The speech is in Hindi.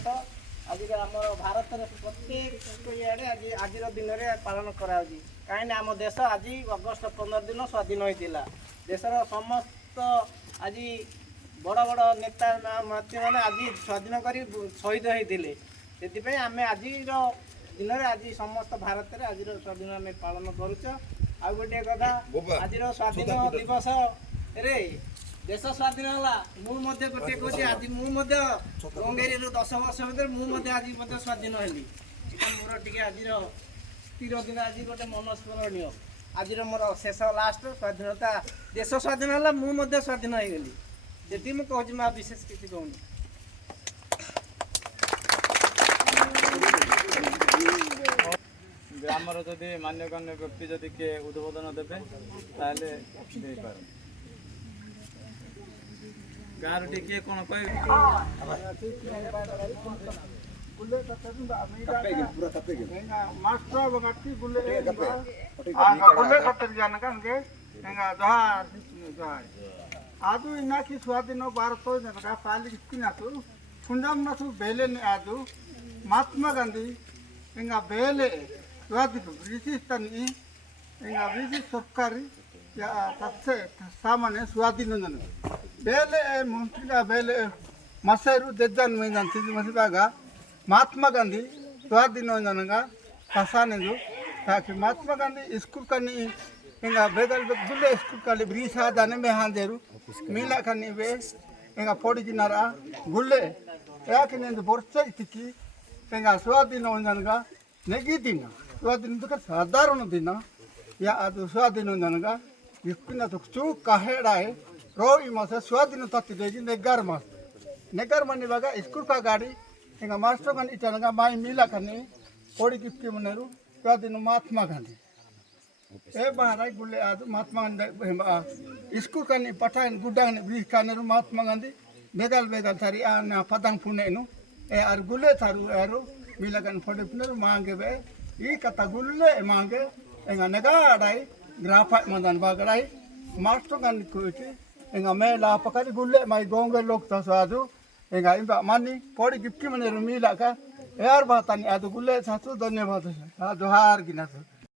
दिवस आज आम भारत प्रत्येक इे आज दिन में पालन करा कहीं आम देश आज अगस्ट 15 दिन स्वाधीन होता देशर समस्त आज बड़ बड़ नेता मैंने आज स्वाधीन कर शहीद होते से आम आज दिन में आज समस्त भारत में आज स्वाधीन आम पालन करुच आ गोटे कथा आज स्वाधीन दिवस रे देश स्वाधीन है गोटे कहे आज मुझे 10 वर्ष भर मुझे आज स्वाधीन हेली मोर टे आज तीर दिन आज गोटे मन स्मरणीय आज मोर शेष लास्ट स्वाधीनता देश स्वाधीन है मुझे स्वाधीन हो गली जी मुझे कहूँ मैं विशेष किसी कहूनी ग्रामर जदि मान्यगण्य व्यक्ति जदि किए उद्बोधन देवे ताहले गाँव टिके कौन आज इना की स्वाधीन भारत पाली कुंडम बेले आज महात्मा गांधी इंगा बेले स्वाधीन ब्रिटिश तनी इंगा ब्रिटिश सरकारी सामान्य स्वाधीन बेले मंत्री बेले मसेरू देजान में मसीबागा महात्मा गांधी स्वाधीन होगा फसाने ताकि महात्मा गांधी स्कूल कनी इंगा बेदल दुले स्कूल काली ब्रिज आदाने में हांदेरू मिला कनी बे इंगा पड़ी जिनारा गुले याके ने बोर्चा इतिकी इंगा स्वाधीन होगा नेगी दिन स्वाधीन तो साधारण दिन या आज स्वाधीन होगा इतना तो चू काहेड़ाए रो इमास स्वाधीन तत्ती देगी नेगर मानी बागा स्कूल का गाड़ी इंगा मास्टर कनी इटानगा माई मिला कनी पड़ी गिफ्ट मनेरू स्वाधीन महात्मा गांधी ए बाहर गुले आज महात्मा गांधी स्कूल कनी पठान गुड्डा ब्रिज कानेरू महात्मा गांधी बेदल बेदल थारी आना पतंग पुनेनु ए आर गुले थारू एरो मिला कन फोड़े पुनेरू मांगे बे ई कथा गुले मांगे इंगा नेगाड़ाई ग्राफा मदन बागड़ाई मास्टर गांधी कोची इंगा मैं ला पकड़ी गुले माई गोंगे लोग तो साधु इंगा इंबा मानी पौड़ी गिफ्टी मने मिला का यार बात नहीं आज गुले सासु धन्यवाद जोहार गिना